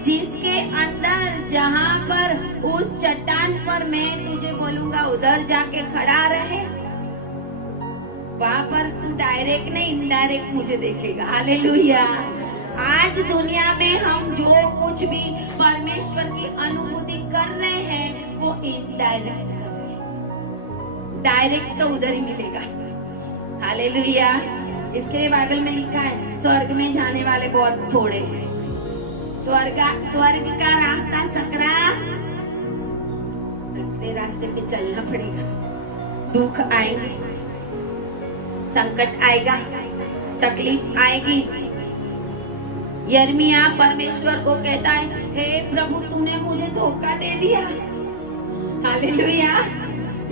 जिसके अंदर, जहां पर उस चट्टान पर मैं तुझे बोलूंगा उधर जाके खड़ा रहे। वहां पर तू डायरेक्ट नहीं इनडायरेक्ट मुझे देखेगा। हालेलुया। आज दुनिया में हम जो कुछ भी परमेश्वर की अनुभूति कर रहे हैं वो इनडायरेक्ट कर रहे हैं, डायरेक्ट तो उधर ही मिलेगा। हालेलुया। इसके लिए बाइबल में लिखा है स्वर्ग में जाने वाले बहुत थोड़े हैं। स्वर्ग का रास्ता सकरा, सकरे रास्ते पे चलना पड़ेगा। दुख आएंगे, संकट आएगा, तकलीफ आएगी। यिर्मयाह परमेश्वर को कहता है हे प्रभु तूने मुझे धोखा दे दिया। हालेलुया।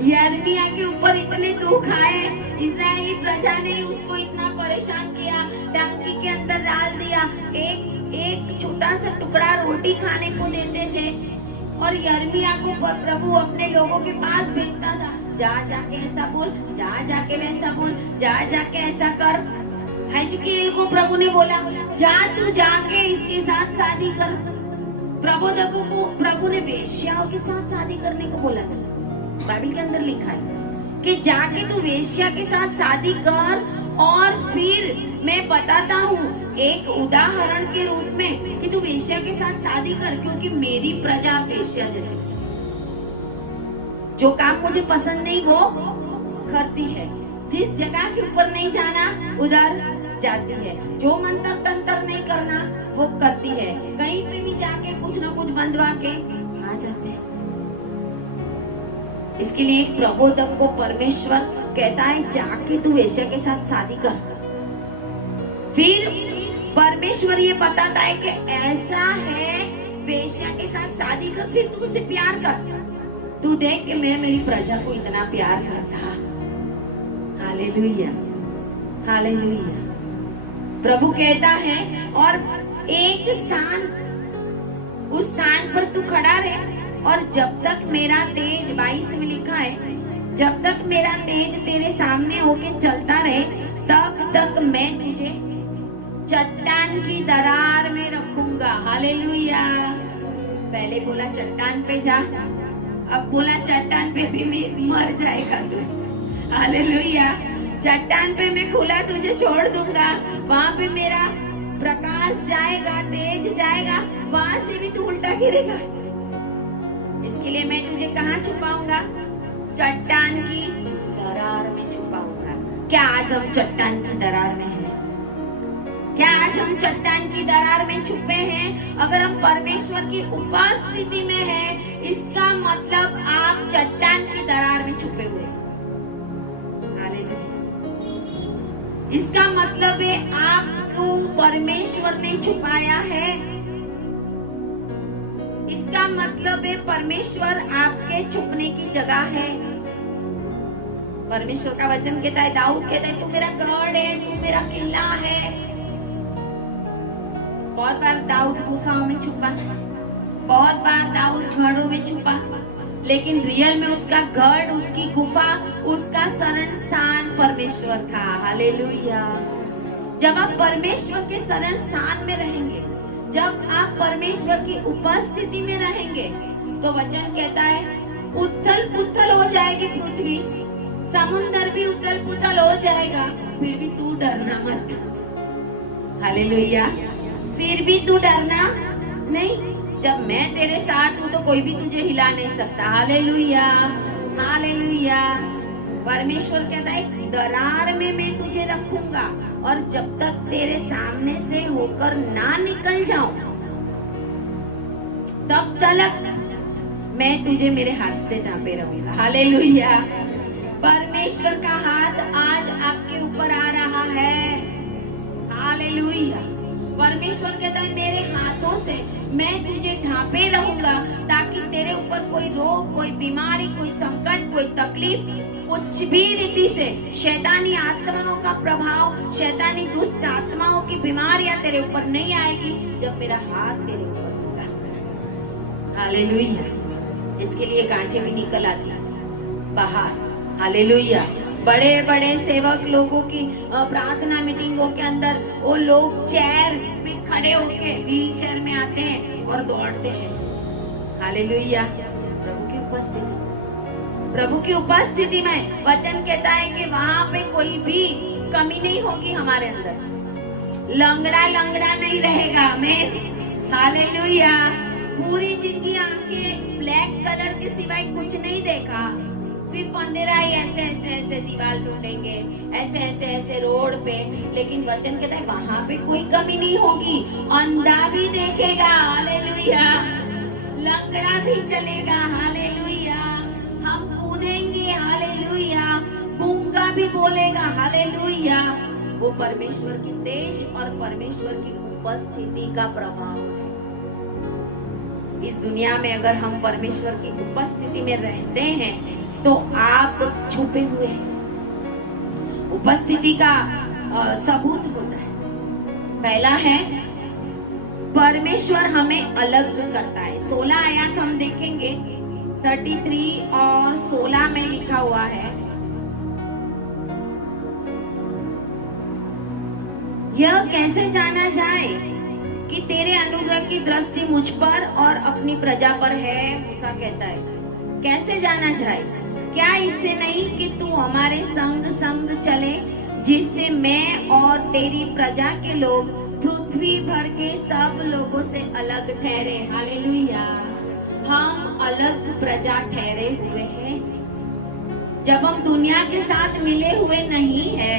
यिर्मयाह के ऊपर इतने दुख आए, इस्राएली प्रजा ने उसको इतना परेशान किया, टंकी के अंदर डाल दिया, एक छोटा सा टुकड़ा रोटी खाने को देते थे, और यिर्मयाह को प्रभु अपने लोगों के पास भेजता था, जा जाके ऐसा बोल, जा जाके वैसा बोल, जा जाके ऐसा कर। हिजकियेल को प्रभु ने बोला जा तू जाके इसके साथ शादी कर। प्रबोधकों को प्रभु ने वेश्याओं के साथ शादी करने को बोला था। बाइबल के अंदर लिखा है कि जाके तू वेश्या के साथ शादी कर, और फिर मैं बताता हूँ एक उदाहरण के रूप में कि तू वेश्या के साथ शादी कर, क्योंकि मेरी प्रजा वेश्या जैसी, जो काम मुझे पसंद नहीं वो करती है, जिस जगह के ऊपर नहीं जाना उधर जाती है, जो मंत्र तंत्र नहीं करना वो करती है, कहीं पे भी जाके कुछ ना कुछ बंधवा के आ जाते हैं। इसके लिए एक प्रबोधक को परमेश्वर कहता है जाके तू वेश्या के साथ शादी कर। फिर परमेश्वर ये बताता है कि ऐसा है, वेश्या के साथ शादी कर, फिर तू उससे प्यार कर। तू देख कि मैं मेरी प्रजा को इतना प्यार करता। हालेलुया। हालेलुया। प्रभु कहता है और एक स्थान, उस स्थान पर तू खड़ा रहे, और जब तक मेरा तेज, 22 में लिखा है, जब तक मेरा तेज तेरे सामने होके चलता रहे तब तक मैं तुझे चट्टान की दरार में रखूंगा। हालेलुया। पहले बोला चट्टान पे जा, अब बोला चट्टान पे भी मर जाएगा तू। हालेलुया। चट्टान पे मैं खुला तुझे छोड़ दूंगा, वहां पे मेरा प्रकाश जाएगा, तेज जाएगा, वहां से भी तू उल्टा गिरेगा। इसके लिए मैं तुझे कहाँ छुपाऊंगा? चट्टान की दरार में छुपाऊंगा। क्या आज हम चट्टान की दरार में हैं? क्या आज हम चट्टान की दरार में छुपे हैं? अगर हम परमेश्वर की उपस्थिति में हैं, इसका मतलब आप चट्टान की दरार में छुपे हुए हैं। इसका मतलब है आपको परमेश्वर ने छुपाया है। इसका मतलब है परमेश्वर आपके छुपने की जगह है। परमेश्वर का वचन कहता है, दाऊद कहता है, तू मेरा गढ़ है, तू मेरा किला है। बहुत बार दाऊद गुफाओं में छुपा, बहुत बार दाऊद घड़ों में छुपा, लेकिन रियल में उसका गढ़, उसकी गुफा, उसका शरण स्थान परमेश्वर था। हालेलुया। जब आप परमेश्वर के शरण स्थान में रहेंगे, जब आप परमेश्वर की उपस्थिति में रहेंगे, तो वचन कहता है उथल पुथल हो जाएगी पृथ्वी, समुद्र भी उथल पुथल हो जाएगा, फिर भी तू डरना मत। हालेलुया। फिर भी तू डरना नहीं। जब मैं तेरे साथ हूँ तो कोई भी तुझे हिला नहीं सकता। Hallelujah, hallelujah. परमेश्वर कहता है दरार में मैं तुझे रखूंगा, और जब तक तेरे सामने से होकर ना निकल जाऊं, तब तक मैं तुझे मेरे हाथ से ढांपे रहूंगा। हालेलुया। परमेश्वर का हाथ आज आपके ऊपर आ रहा है। हालेलुया। परमेश्वर कहता है मेरे हाथों से मैं तुझे ढांपे रहूंगा, ताकि तेरे ऊपर कोई रोग, कोई बीमारी, कोई संकट, कोई तकलीफ, कुछ भी रीति से शैतानी आत्माओं का प्रभाव, शैतानी दुष्ट आत्माओं की बीमारियां तेरे ऊपर नहीं आएगी, जब मेरा हाथ तेरे ऊपर होगा। हालेलुया। इसके लिए गांठें भी निकल आती बाहर। हालेलुया। बड़े बड़े सेवक लोगों की प्रार्थना मीटिंगों के अंदर वो लोग चेयर में खड़े होके व्हील चेयर में आते हैं और दौड़ते हैं। हालेलुया। प्रभु की उपस्थिति, प्रभु की उपस्थिति में वचन कहता है कि वहां पे कोई भी कमी नहीं होगी हमारे अंदर। लंगड़ा लंगड़ा नहीं रहेगा। मैं हालेलुया। पूरी जिंदगी आंखें ब्लैक कलर के सिवाय कुछ नहीं देखा, सिर्फ अंधेरा ही, ऐसे ऐसे ऐसे दीवार ढूंढेंगे, ऐसे ऐसे ऐसे रोड पे, लेकिन वचन कहता है वहां पे कोई कमी नहीं होगी। अंधा भी देखेगा। हालेलुया। लंगड़ा भी चलेगा। हालेलुया। हम कूदेंगे। हालेलुया। गूंगा भी बोलेगा। हालेलुया। वो परमेश्वर की तेज और परमेश्वर की उपस्थिति का प्रभाव है। इस दुनिया में अगर हम परमेश्वर की उपस्थिति में रहते हैं तो आप छुपे हुए हैं। उपस्थिति का सबूत होता है। पहला है परमेश्वर हमें अलग करता है। 16 आयत हम देखेंगे, 33 और 16 में लिखा हुआ है, यह कैसे जाना जाए कि तेरे अनुग्रह की दृष्टि मुझ पर और अपनी प्रजा पर है। मूसा कहता है कैसे जाना जाए? क्या इससे नहीं कि तू हमारे संग संग चले, जिससे मैं और तेरी प्रजा के लोग पृथ्वी भर के सब लोगों से अलग ठहरे। हालेलुया। हम अलग प्रजा ठहरे हुए हैं। जब हम दुनिया के साथ मिले हुए नहीं है,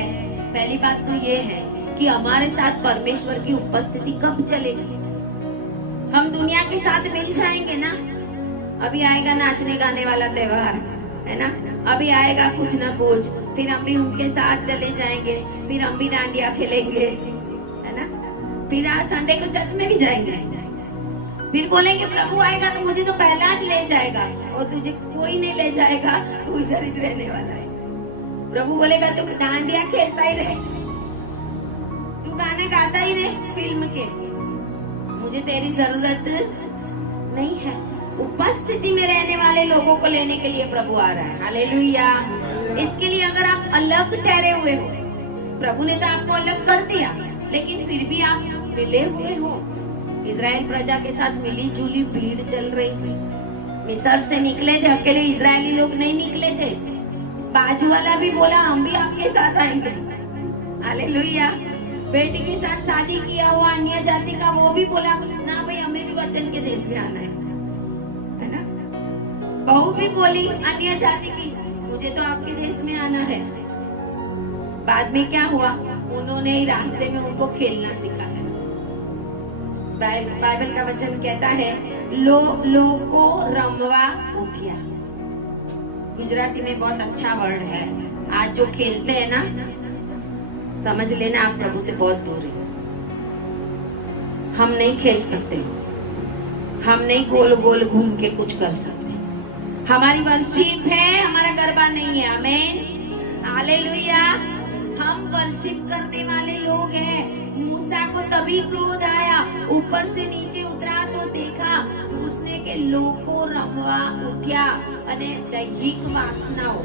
पहली बात तो ये है कि हमारे साथ परमेश्वर की उपस्थिति कब चलेगी? हम दुनिया के साथ मिल जाएंगे ना। अभी आएगा नाचने गाने वाला त्योहार, है ना, अभी आएगा कुछ ना कुछ, फिर हम भी उनके साथ चले जाएंगे, फिर हम भी डांडिया खेलेंगे, है ना, फिर आज संडे को चर्च में भी जाएंगे, फिर बोलेंगे प्रभु आएगा तो मुझे तो पहला आज ले जाएगा, और तुझे कोई नहीं ले जाएगा, तू इधर ही रहने वाला है। प्रभु बोलेगा तू डांडिया खेलता ही रहे, तू गाना गाता ही रहे फिल्म के, मुझे तेरी जरूरत नहीं है। उपस्थिति में रहने वाले लोगों को लेने के लिए प्रभु आ रहा है। हालेलुया। इसके लिए अगर आप अलग ठहरे हुए हो, प्रभु ने तो आपको अलग कर दिया, लेकिन फिर भी आप मिले हुए हो। इजराइल प्रजा के साथ मिली जुली भीड़ चल रही थी। मिस्र से निकले थे, अकेले इजरायली लोग नहीं निकले थे। बाजू वाला भी बोला हम भी आपके साथ आएंगे। हालेलुया। बेटी के साथ शादी किया हुआ अन्य जाति का वो भी बोला ना भाई हमें भी वचन के देश में आना है ना। बहू भी बोली अन्य जाति की, मुझे तो आपके देश में आना है। बाद में क्या हुआ, उन्होंने ही रास्ते में उनको खेलना सिखाया। बाइबल का वचन कहता है लोको रमवा उठिया। गुजराती में बहुत अच्छा वर्ड है। आज जो खेलते हैं ना, समझ लेना आप प्रभु से बहुत दूर है। हम नहीं खेल सकते, हम नहीं गोल गोल घूम के कुछ कर सकते। हमारी वर्शिप है, हमारा गरबा नहीं है। आमीन, हालेलुया। हम वर्शिप करने वाले लोग हैं। मूसा को तभी क्रोध आया, ऊपर से नीचे उतरा तो देखा उसने के लोको रमवा उठ्या અને દૈહિક વાસનાઓ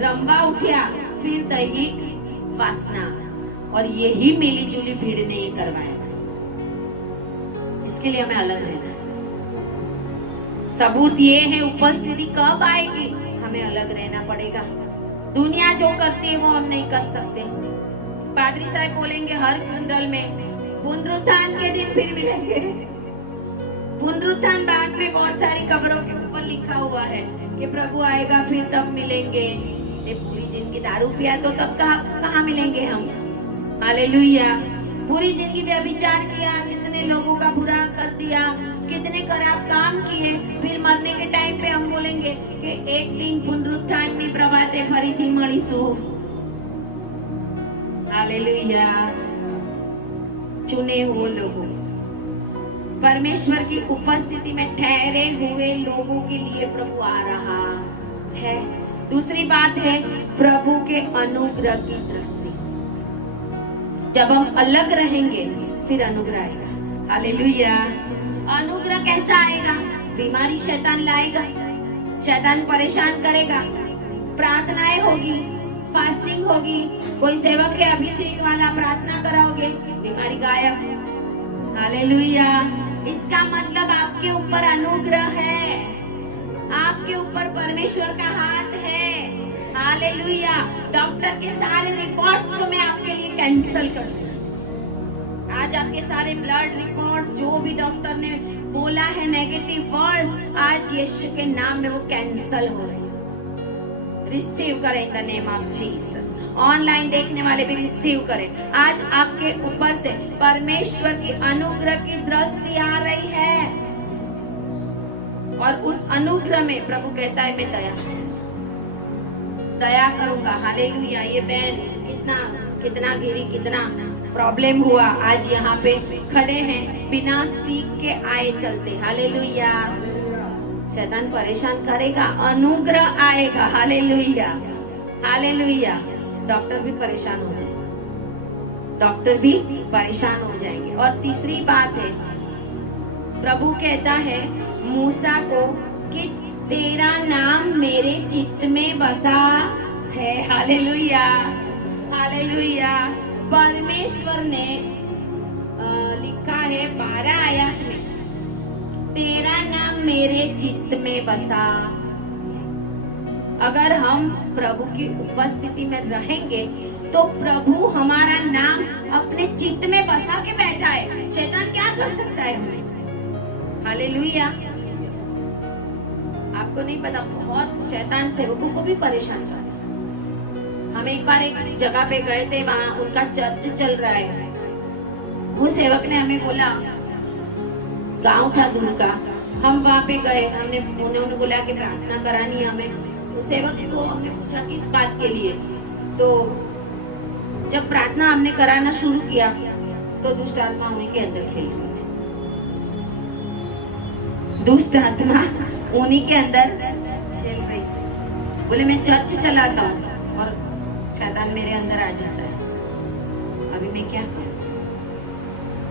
रमवा उठ्या, फिर दैहिक वासना, और यही मिली जुली भीड़ ने ये करवाया। इसके लिए हमें अलग रहना है। सबूत ये है, उपस्थिति कब आएगी, हमें अलग रहना पड़ेगा। दुनिया जो करती है वो हम नहीं कर सकते। पादरी साहब बोलेंगे हर कुंडल में पुनरुत्थान के दिन फिर मिलेंगे। पुनरुत्थान बाद में बहुत सारी कब्रों के ऊपर लिखा हुआ है कि प्रभु आएगा फिर तब मिलेंगे। ये पूरी जिंदगी दारू पिया तो तब कहाँ मिलेंगे हम। हालेलुया। पूरी जिंदगी व्यभिचार किया, कितने लोगों का बुरा कर दिया, कितने खराब काम किए, फिर मरने के टाइम पे हम बोलेंगे कि एक दिन पुनरुत्थान में प्रभाते फरीथी મળીશું। हालेलुया। चुने हुए लोगों, परमेश्वर की उपस्थिति में ठहरे हुए लोगों के लिए प्रभु आ रहा है। दूसरी बात है प्रभु के अनुग्रह की दृष्टि। जब हम अलग रहेंगे फिर अनुग्रह आएगा। हालेलुया। अनुग्रह कैसा आएगा? बीमारी शैतान लाएगा, शैतान परेशान करेगा, प्रार्थनाएं होगी, फास्टिंग होगी, कोई सेवक है अभिषेक वाला, प्रार्थना कराओगे, बीमारी गायब। हालेलुया। इसका मतलब आपके ऊपर अनुग्रह है, आपके ऊपर परमेश्वर का हाथ है। हालेलुया। डॉक्टर के सारे रिपोर्ट्स को मैं आपके लिए कैंसिल कर दूं। आज आपके सारे ब्लड रिपोर्ट्स, जो भी डॉक्टर ने बोला है नेगेटिव वर्ड्स, आज यीशु के नाम में वो कैंसिल हो रहे हैं। रिसीव करें in the name of Jesus. Online देखने वाले भी रिसीव करें। आज आपके ऊपर से परमेश्वर की अनुग्रह की दृष्टि आ रही है, और उस अनुग्रह में प्रभु कहता है मैं दया करूंगा। हालेलुया। ये बहन कितना गिरी, कितना प्रॉब्लम हुआ, आज यहाँ पे खड़े हैं बिना स्टिक के आए चलते। हालेलुया। शैतान परेशान करेगा, अनुग्रह आएगा। Hallelujah, hallelujah. डॉक्टर भी परेशान हो जाएंगे, डॉक्टर भी परेशान हो जाएंगे। और तीसरी बात है, प्रभु कहता है मूसा को कि तेरा नाम मेरे चित्त में बसा है। Hallelujah, hallelujah. परमेश्वर ने लिखा है 12 आयत में, तेरा नाम मेरे चित्त में बसा। अगर हम प्रभु की उपस्थिति में रहेंगे तो प्रभु हमारा नाम अपने चित्त में बसा के बैठा है। शैतान क्या कर सकता है हमें? हालेलुया। आपको नहीं पता, बहुत शैतान सेवकों को भी परेशान करता है। हम एक बार एक जगह पे गए थे, वहाँ उनका चर्च चल रहा है। वो सेवक ने हमें बोला, गांव था दूर का, हम वहाँ पे गए, उन्होंने बोला कि प्रार्थना करानी है हमें। तो सेवक को हमने पूछा किस बात के लिए, तो जब प्रार्थना हमने कराना शुरू किया तो दुष्ट आत्मा उन्हीं के अंदर खेल रही थी। दुष्ट आत्मा उन्हीं के अंदर खेल रही थी। बोले मैं चर्च चलाता हूँ और शैतान मेरे अंदर आ जाता है, अभी मैं क्या करूँ?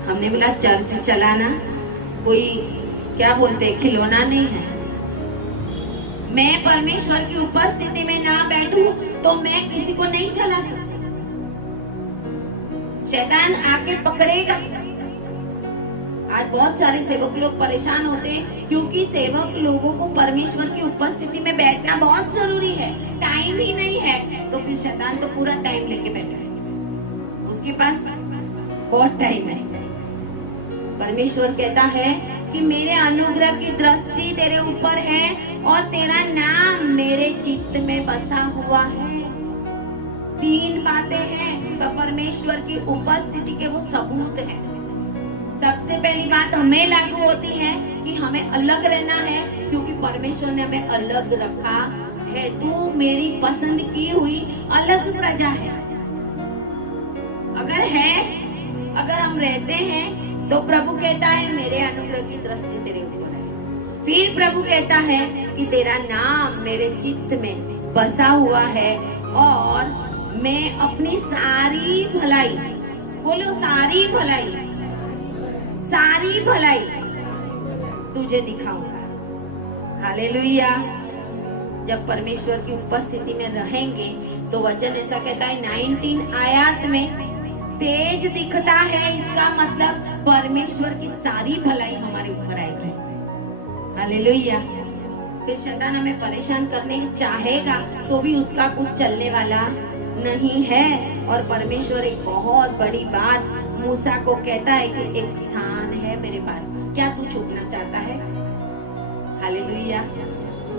हमने बोला चर्च चलाना कोई क्या बोलते खिलौना नहीं है। मैं परमेश्वर की उपस्थिति में ना बैठूं तो मैं किसी को नहीं चला सकती, शैतान आके पकड़ेगा। आज बहुत सारे सेवक लोग परेशान होते हैं क्योंकि सेवक लोगों को परमेश्वर की उपस्थिति में बैठना बहुत जरूरी है। टाइम ही नहीं है तो फिर शैतान तो पूरा टाइम लेके बैठा है, उसके पास बहुत टाइम है। परमेश्वर कहता है कि मेरे अनुग्रह की दृष्टि तेरे ऊपर है और तेरा नाम मेरे चित्त में बसा हुआ है। 3 बातें हैं परमेश्वर की उपस्थिति के, वो सबूत है। सबसे पहली बात हमें लागू होती है कि हमें अलग रहना है, क्योंकि परमेश्वर ने हमें अलग रखा है। तू मेरी पसंद की हुई अलग प्रजा है। अगर हम रहते हैं तो प्रभु कहता है मेरे अनुग्रह की दृष्टि तेरे ऊपर है। फिर प्रभु कहता है कि तेरा नाम मेरे चित्त में बसा हुआ है और मैं अपनी सारी भलाई, बोलो सारी भलाई तुझे दिखाऊंगा। हालेलुया। जब परमेश्वर की उपस्थिति में रहेंगे तो वचन ऐसा कहता है 19 आयत में, तेज दिखता है, इसका मतलब परमेश्वर की सारी भलाई हमारे ऊपर आएगी। हालेलुया। फिर शैतान हमें परेशान करने चाहेगा तो भी उसका कुछ चलने वाला नहीं है। और परमेश्वर एक बहुत बड़ी बात मूसा को कहता है कि एक स्थान है मेरे पास, क्या तू छुपना चाहता है? हालेलुया।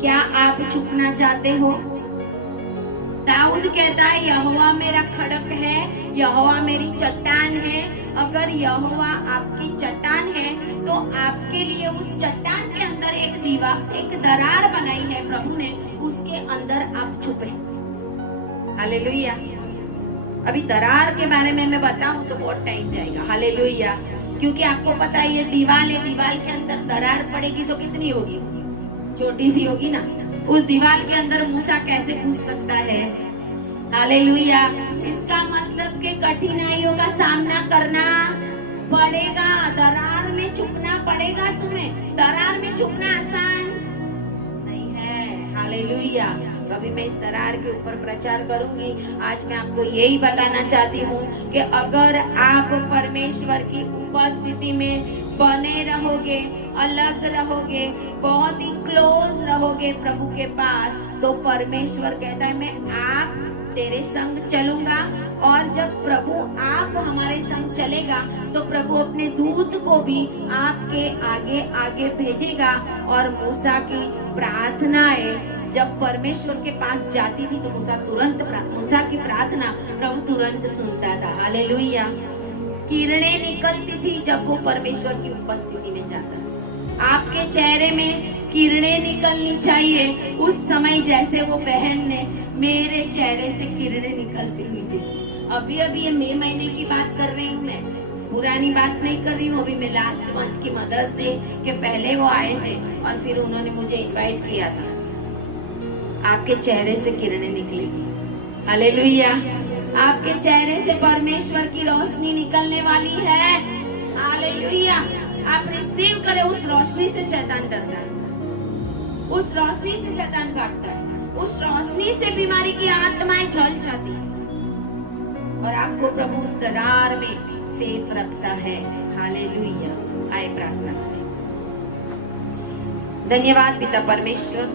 क्या आप छुपना चाहते हो? दाऊद कहता है यहोवा मेरा खड़क है, यहोवा मेरी चट्टान है। अगर यहोवा आपकी चट्टान है तो आपके लिए उस चट्टान के अंदर एक दरार बनाई है प्रभु ने, उसके अंदर आप छुपे। हालेलुया। अभी दरार के बारे में मैं बताऊं तो बहुत टाइम जाएगा। हालेलुया। क्योंकि आपको पता है ये दीवार के अंदर दरार पड़ेगी तो कितनी होगी? छोटी सी होगी ना। उस दीवार के अंदर मूसा कैसे घुस सकता है? हालेलुया। इसका मतलब कि कठिनाइयों का सामना करना पड़ेगा, दरार में छुपना पड़ेगा तुम्हें। दरार में छुपना आसान नहीं है। हालेलुया। अभी मैं इस दरार के ऊपर प्रचार करूंगी। आज मैं आपको यही बताना चाहती हूँ कि अगर आप परमेश्वर की उपस्थिति में बने रहोगे, अलग रहोगे, बहुत ही क्लोज रहोगे प्रभु के पास, तो परमेश्वर कहता है मैं आप तेरे संग चलूंगा। और जब प्रभु आप हमारे संग चलेगा तो प्रभु अपने दूत को भी आपके आगे आगे भेजेगा। और मूसा की प्रार्थनाएं जब परमेश्वर के पास जाती थी तो मूसा की प्रार्थना प्रभु तुरंत सुनता था। हालेलुया। किरणें निकलती थी जब वो परमेश्वर की उपस्थिति में जाता। आपके चेहरे में किरणें निकलनी चाहिए उस समय, जैसे वो बहन ने मेरे चेहरे से किरणें निकलती हुई थी। अभी ये मई महीने की बात कर रही हूँ, मैं पुरानी बात नहीं कर रही हूँ। अभी मैं लास्ट मंथ की मदर्स डे के पहले वो आए थे और फिर उन्होंने मुझे इनवाइट किया था। आपके चेहरे से किरणें निकलेगी। हालेलुया। आपके चेहरे से परमेश्वर की रोशनी निकलने वाली है। हालेलुया। आप रिसीव करें। उस रोशनी से शैतान डरता है, उस रोशनी से शैतान भागता है, उस रोशनी से बीमारी की आत्माएं जल जाती है और आपको प्रभु उस दरार में सेफ रखता है। हालेलुया। आए प्रार्थना करें। धन्यवाद पिता परमेश्वर,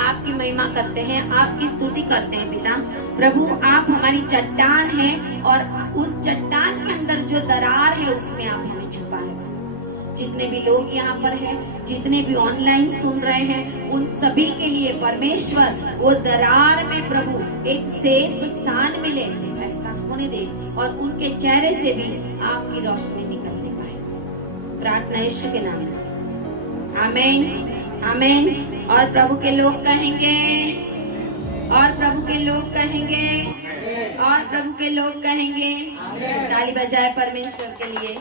आपकी महिमा करते हैं, आपकी स्तुति करते हैं पिता। प्रभु आप हमारी चट्टान हैं और उस चट्टान के अंदर जो दरार है उसमें आप हमें छुपाए। जितने भी लोग यहाँ पर हैं, जितने भी ऑनलाइन सुन रहे हैं, उन सभी के लिए परमेश्वर वो दरार में प्रभु एक सेफ स्थान मिले, ऐसा होने दे और उनके चेहरे से भी आपकी रोशनी निकलने पाए। प्रार्थना यीशु के नाम में, आमीन आमीन। और प्रभु के लोग कहेंगे, और प्रभु के लोग कहेंगे, और प्रभु के लोग कहेंगे। ताली बजाए परमेश्वर के लिए।